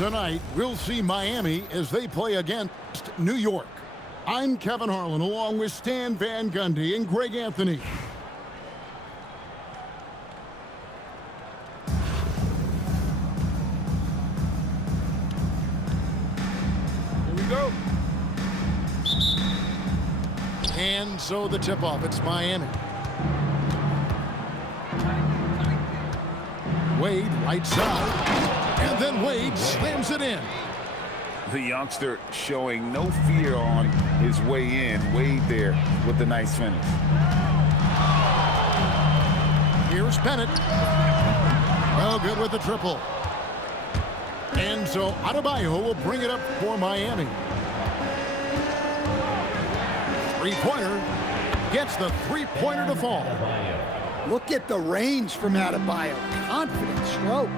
Tonight, we'll see Miami as they play against New York. I'm Kevin Harlan along with Stan Van Gundy and Greg Anthony. Here we go. And so the tip-off, it's Miami. Wade, right side. And then Wade slams it in. The youngster showing no fear on his way in. Wade there with the nice finish. Here's Bennett. Well, good with the triple. And so Adebayo will bring it up for Miami. Three-pointer. Gets the three-pointer to fall. Look at the range from Adebayo. Confident stroke.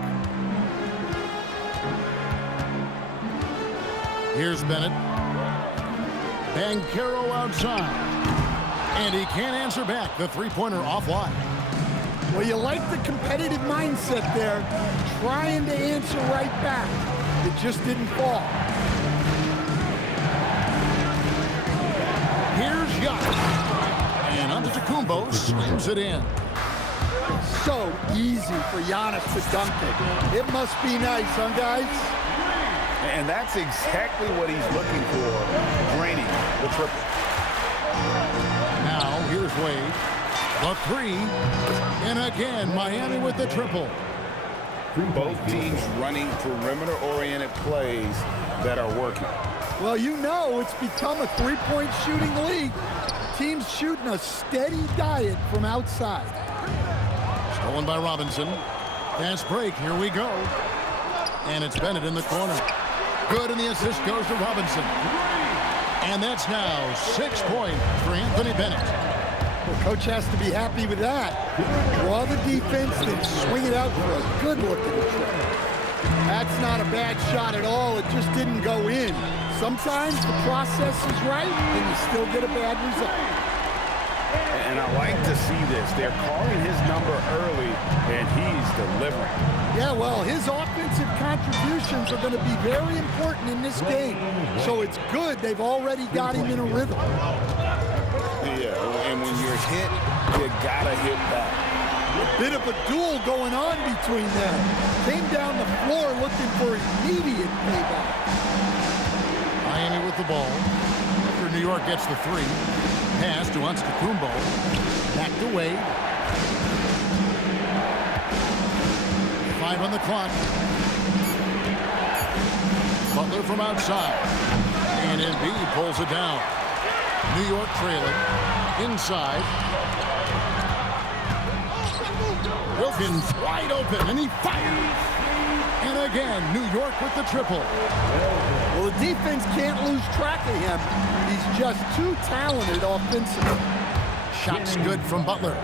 Here's Bennett. Banchero outside. And he can't answer back. The three-pointer offline. Well, you like the competitive mindset there. Trying to answer right back. It just didn't fall. Here's Giannis. And Antetokounmpo slams it in. So easy for Giannis to dunk it. It must be nice, huh, guys? And that's exactly what he's looking for, draining the triple. Now, here's Wade. The three. And again, Miami with the triple. Both teams running perimeter-oriented plays that are working. Well, you know it's become a three-point shooting league. Teams shooting a steady diet from outside. Stolen by Robinson. Fast break. Here we go. And it's Bennett in the corner. Good, and the assist goes to Robinson. And that's now 6 points for Anthony Bennett. Well, coach has to be happy with that. Draw the defense, then swing it out for a good-looking triple. That's not a bad shot at all. It just didn't go in. Sometimes the process is right, and you still get a bad result. And I like to see this. They're calling his number early, and he's delivering. Yeah, well, his offensive contributions are going to be very important in this game. So it's good they've already got him in a rhythm. Yeah, and when you're hit, you got to hit back. A bit of a duel going on between them. Came down the floor looking for immediate payback. Miami with the ball. After New York gets the three. Pass to Antetokounmpo. Back to Wade. 5 on the clock. Butler from outside. And Embiid pulls it down. New York trailing. Inside. Wilkins wide open, and he fires. And again, New York with the triple. Well, the defense can't lose track of him. He's just too talented offensively. Shots good from Butler.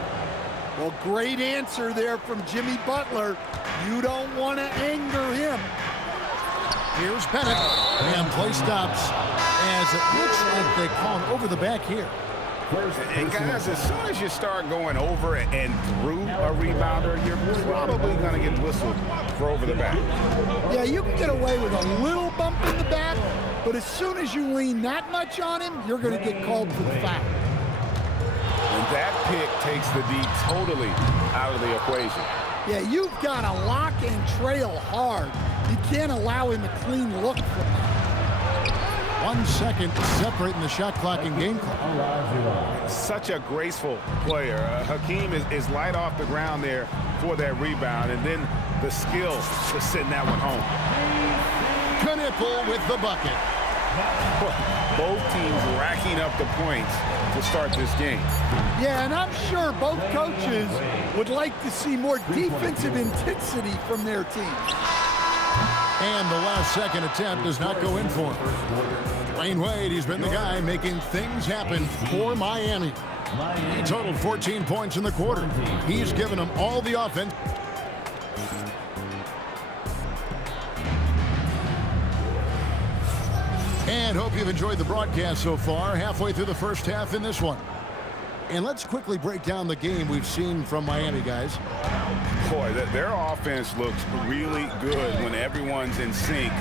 Well, great answer there from Jimmy Butler. You don't want to anger him. Here's Bennett. And play stops as it looks like they call him over the back here. And guys, as soon as you start going over and through a rebounder, you're probably going to get whistled for over the back. Yeah, you can get away with a little bump in the back, but as soon as you lean that much on him, you're going to get called for the foul. And that pick takes the D totally out of the equation. Yeah, you've got to lock and trail hard. You can't allow him a clean look from that. 1 second separating the shot clock and game clock. Such a graceful player. Hakeem is light off the ground there for that rebound, and then the skill to send that one home. Knipple with the bucket. Both teams racking up the points to start this game. Yeah, and I'm sure both coaches would like to see more defensive intensity from their teams. And the last second attempt does not go in for him. Dwayne Wade, he's been the guy making things happen for Miami. He totaled 14 points in the quarter. He's given them all the offense. And hope you've enjoyed the broadcast so far. Halfway through the first half in this one. And let's quickly break down the game we've seen from Miami, guys. Boy, their offense looks really good when everyone's in sync.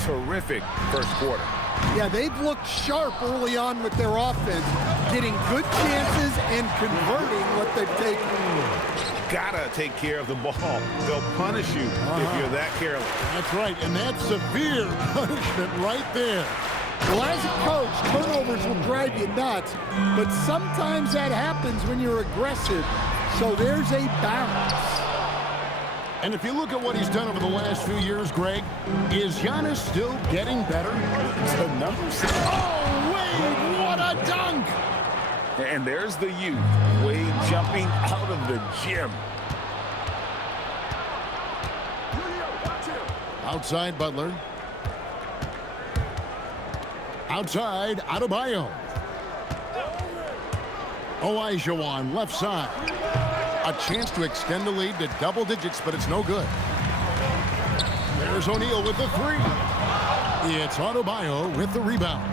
Terrific first quarter. Yeah, they've looked sharp early on with their offense, getting good chances and converting what they've taken. Gotta take care of the ball. They'll punish you if you're that careless. That's right, and that's severe punishment right there. Well, as a coach, turnovers will drive you nuts, but sometimes that happens when you're aggressive. So there's a balance. And if you look at what he's done over the last few years, Greg, is Giannis still getting better? The number 6. Oh, Wade, what a dunk! And there's the youth, Wade jumping out of the gym. Outside Butler. Outside Adebayo. Olajuwon, left side. A chance to extend the lead to double digits, but it's no good. There's O'Neal with the three. It's Adebayo with the rebound.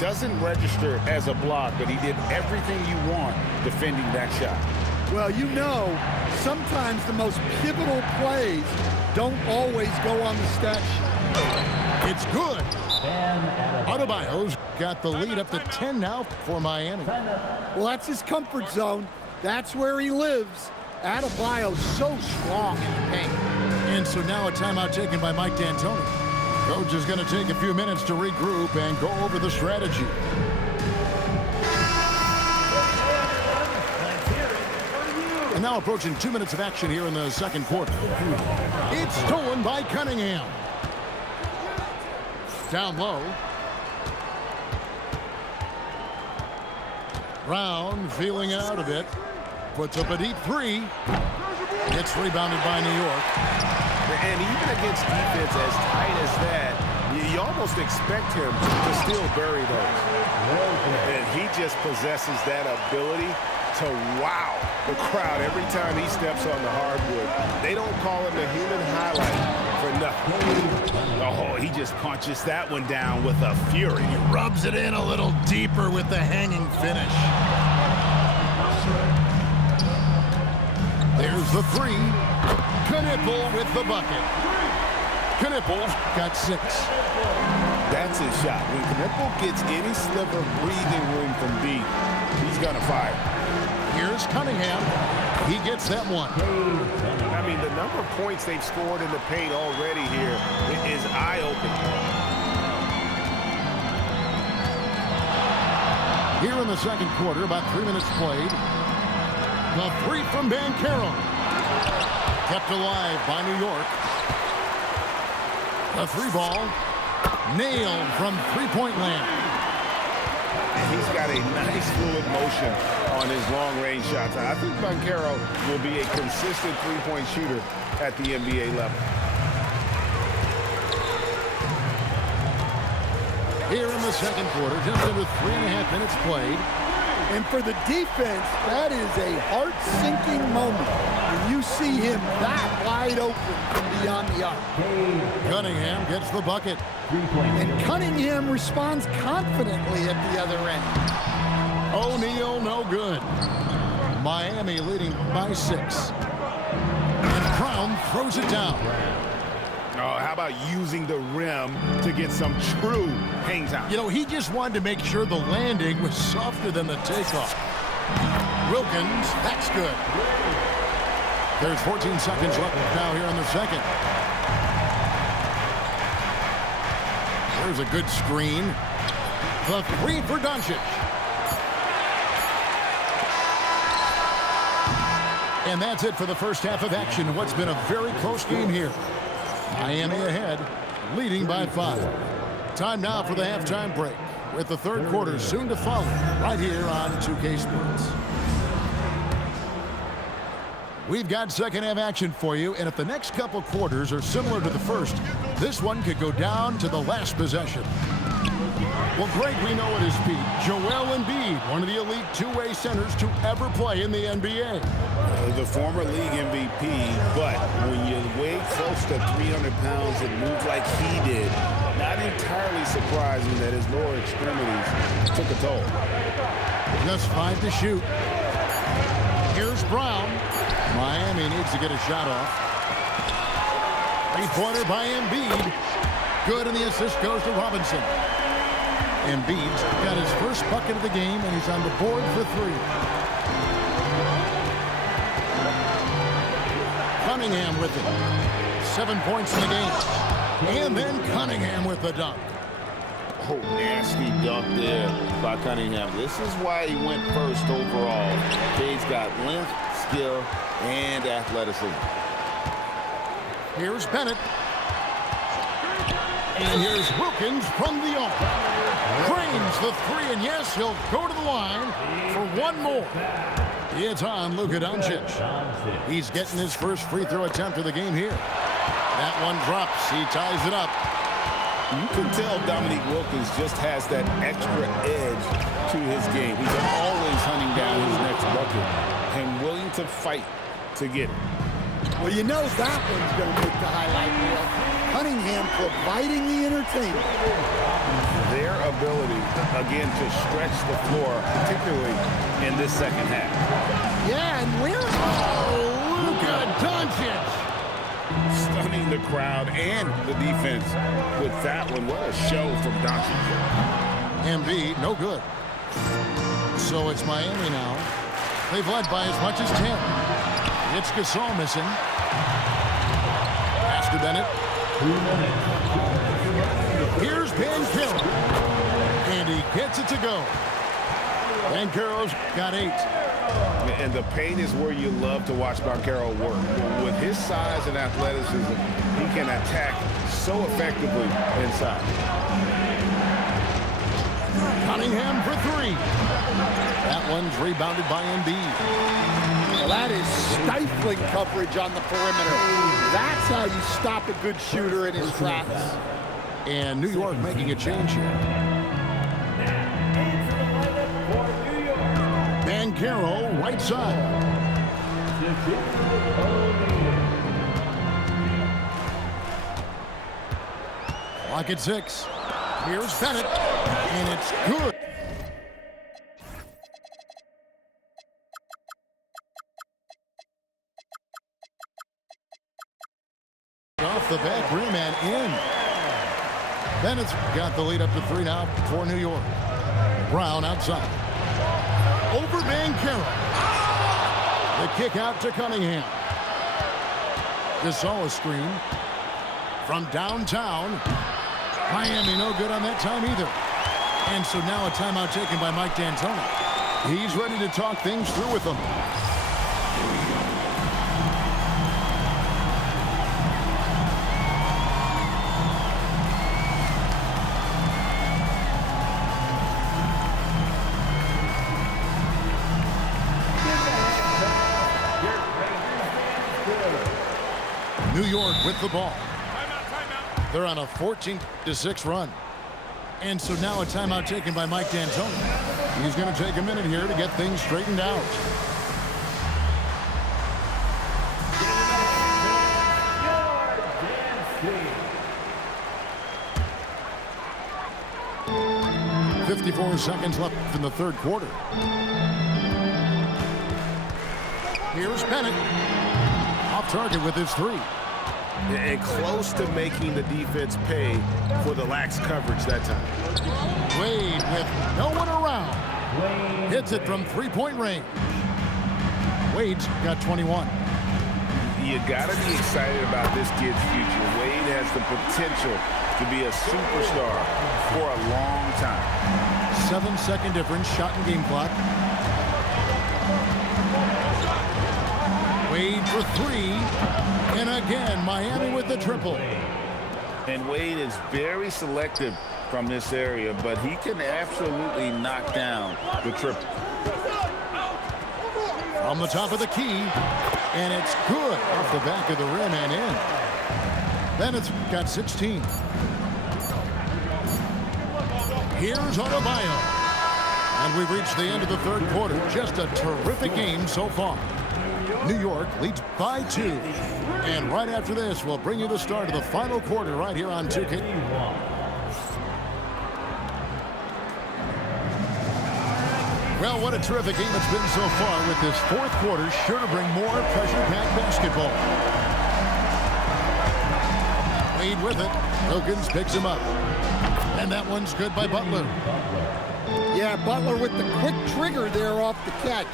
Doesn't register as a block, but he did everything you want defending that shot. Well, you know, sometimes the most pivotal plays don't always go on the stat sheet. It's good. Adebayo's got the lead up to 10 now for Miami. Well, that's his comfort zone. That's where he lives. Adebayo's so strong in the paint. And so now a timeout taken by Mike D'Antoni. Coach is going to take a few minutes to regroup and go over the strategy. And now approaching 2 minutes of action here in the second quarter. It's stolen by Cunningham. Down low. Brown feeling out a bit. Puts up a deep three. It's rebounded by New York. And even against defense as tight as that, you almost expect him to still bury those. And he just possesses that ability to wow the crowd every time he steps on the hardwood. They don't call him the human highlight for nothing. Oh, he just punches that one down with a fury. He rubs it in a little deeper with the hanging finish. There's the three. Knipple with the bucket. Knipple got 6. That's his shot. When Knipple gets any sliver of breathing room from deep, he's going to fire. Here's Cunningham. He gets that one. I mean, the number of points they've scored in the paint already here is eye-opening. Here in the second quarter, about 3 minutes played. The three from Banchero. Kept alive by New York. The three ball nailed from three-point land. And he's got a nice fluid motion on his long-range shots. I think Banchero will be a consistent three-point shooter at the NBA level. Here in the second quarter, just under 3.5 minutes played. And for the defense, that is a heart-sinking moment when you see him that wide open from beyond the arc. Cunningham gets the bucket. And Cunningham responds confidently at the other end. O'Neal no good. Miami leading by 6. And Crown throws it down. Oh, how about using the rim to get some true hang time? You know, he just wanted to make sure the landing was softer than the takeoff. Wilkins, that's good. There's 14 seconds left now here in the second. There's a good screen. The three for Doncic. And that's it for the first half of action. What's been a very close game here. Miami ahead, leading by 5. Time now for the halftime break, with the third quarter soon to follow, right here on 2K Sports. We've got second half action for you, and if the next couple quarters are similar to the first, this one could go down to the last possession. Well, Greg, we know it is Pete. Joel Embiid, one of the elite two-way centers to ever play in the NBA. The former league MVP, but when you weigh close to 300 pounds and move like he did, not entirely surprising that his lower extremities took a toll. Just 5 to shoot. Here's Brown. Miami needs to get a shot off. Three-pointer by Embiid. Good, and the assist goes to Robinson. Embiid's got his first bucket of the game, and he's on the board for three. Cunningham with it. 7 points in the game. And then Cunningham with the dunk. Oh, nasty dunk there by Cunningham. This is why he went first overall. He's got length, skill, and athleticism. Here's Bennett. And here's Wilkins from the arc. Cranes the three, and yes, he'll go to the line for one more. It's on Luka Doncic. He's getting his first free throw attempt of the game here. That one drops. He ties it up. You can tell Dominique Wilkins just has that extra edge to his game. He's always hunting down his next bucket and willing to fight to get it. Well, you know that one's going to make the highlight reel. Cunningham providing the entertainment. Their ability, again, to stretch the floor, particularly in this second half. Yeah, and where? Oh, Luka Doncic! Stunning the crowd and the defense with that one. What a show from Doncic. Embiid, no good. So it's Miami now. They've led by as much as 10. It's Gasol missing. Pass to Bennett. Here's Banchero. And he gets it to go. Banchero's got 8. And the paint is where you love to watch Banchero work. With his size and athleticism, he can attack so effectively inside. Cunningham for 3. That one's rebounded by Embiid. Well, that is stifling coverage on the perimeter. That's how you stop a good shooter in his tracks. And New York making a change here. Banchero, right side. Clock at 6. Here's Bennett, and it's good. Off the back rim and in. Bennett's got the lead up to 3 now for New York. Brown outside. Over Banchero. The kick out to Cunningham. Gasol screen from downtown. Miami no good on that time either. And so now a timeout taken by Mike D'Antoni. He's ready to talk things through with them. New York with the ball. They're on a 14-6 run. And so now a timeout taken by Mike D'Antoni. He's going to take a minute here to get things straightened out. .54 seconds left in the third quarter. Here's Bennett. Off target with his 3. And close to making the defense pay for the lax coverage that time. Wade with no one around. Hits it from 3-point range. Wade's got 21. You got to be excited about this kid's future. Wade has the potential to be a superstar for a long time. 7-second difference, shot and game clock. Wade for 3. And again, Miami with the triple. And Wade is very selective from this area, but he can absolutely knock down the triple. From the top of the key, and it's good off the back of the rim and in. Bennett's got 16. Here's Adebayo. And we've reached the end of the third quarter. Just a terrific game so far. New York leads by 2. And right after this, we'll bring you the start of the final quarter right here on 2K. Well, what a terrific game it's been so far, with this fourth quarter sure to bring more pressure-packed basketball. Wade with it. Wilkins picks him up. And that one's good by Butler. Yeah, Butler with the quick trigger there off the catch.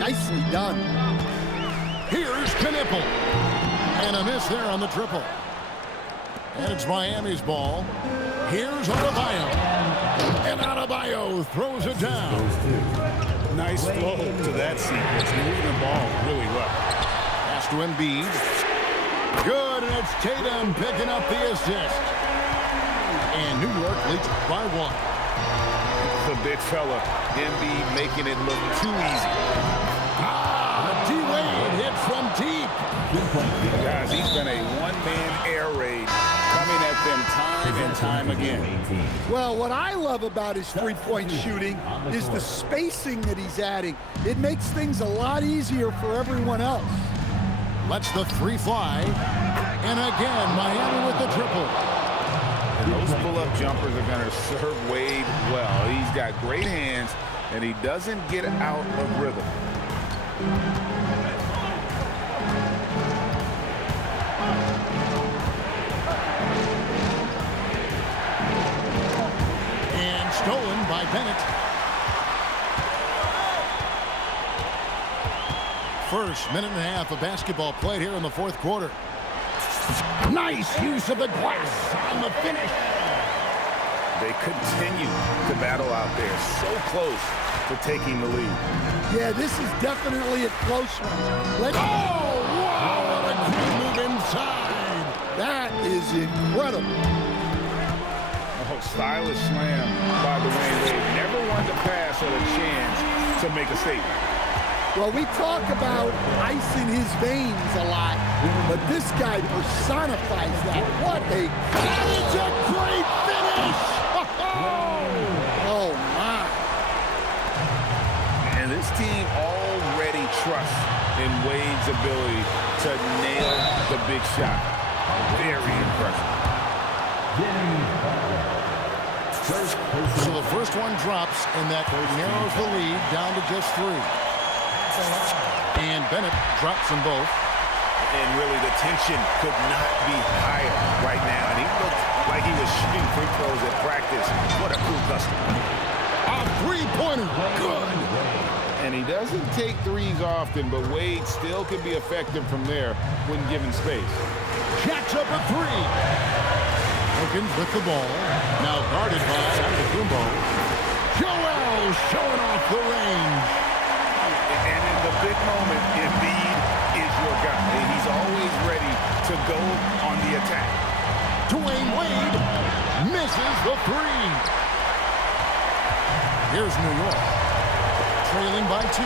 Nicely done. Here's Knipple. And a miss there on the triple. And it's Miami's ball. Here's Adebayo. And Adebayo throws it down. Nice flow to that sequence. Moving the ball really well. Pass to Embiid. Good, and it's Tatum picking up the assist. And New York leads by 1. The big fella, Embiid, making it look too easy. D-Wade hit from deep. Guys, he's been a one-man air raid, coming at them time and time again. Well, what I love about his three-point shooting is the spacing that he's adding. It makes things a lot easier for everyone else. Lets the three fly. And again, Miami with the triple. And those pull-up jumpers are going to serve Wade well. He's got great hands, and he doesn't get out of rhythm. And stolen by Bennett. First minute and a half of basketball played here in the fourth quarter. Nice use of the glass on the finish. They continue to battle out there, so close to taking the lead. Yeah, this is definitely a close one. Wow, what a great move inside. That is incredible. Oh, stylish slam by the Wayne Wade. Never wanted to pass or a chance to make a statement. Well, we talk about ice in his veins a lot, but this guy personifies that. What a... That is a great finish! Oh, my. And this team already trusts in Wade's ability to nail the big shot. Very impressive. So the first one drops, and that narrows the lead down to just 3. And Bennett drops them both. And really, the tension could not be higher right now. And he looked like he was shooting free throws at practice. What a cool customer. A three-pointer. Good. And he doesn't take threes often, but Wade still can be effective from there when given space. Jacks up a 3. Wilkins with the ball. Now guarded by Antetokounmpo. Joel showing off the range. And in the big moment, Embiid is your guy. He's always ready to go on the attack. Dwayne Wade misses the 3. Here's New York, trailing by 2.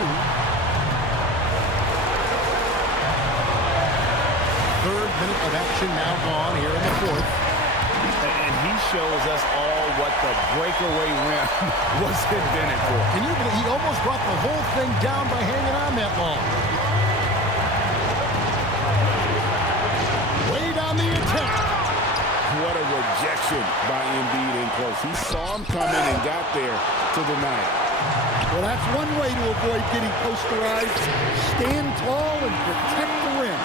Third minute of action now gone here in the fourth. And he shows us all what the breakaway rim was invented for. Can you believe he almost brought the whole thing down by hanging on that long? Wade on the attack. What a rejection by Embiid in close. He saw him coming and got there to deny it. Well, that's one way to avoid getting posterized. Stand tall and protect the rim.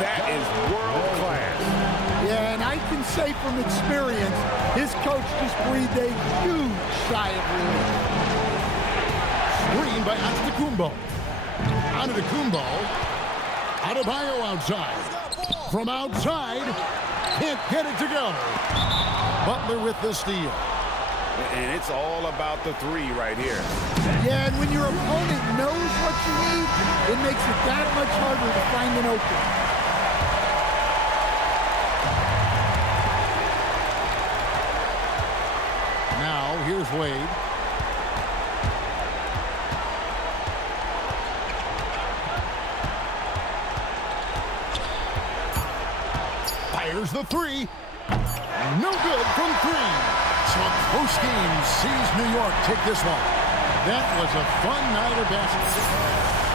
That is world class. Yeah, and I can say from experience, his coach just breathed a huge sigh of relief. Screen by Antetokounmpo. Antetokounmpo. Adebayo outside. From outside, can't get it to go. Butler with the steal. And it's all about the 3 right here. Yeah, and when your opponent knows what you need, it makes it that much harder to find an opening. Now, here's Wade. Fires the 3. No good from 3. So a close game sees New York take this one. That was a fun night of basketball.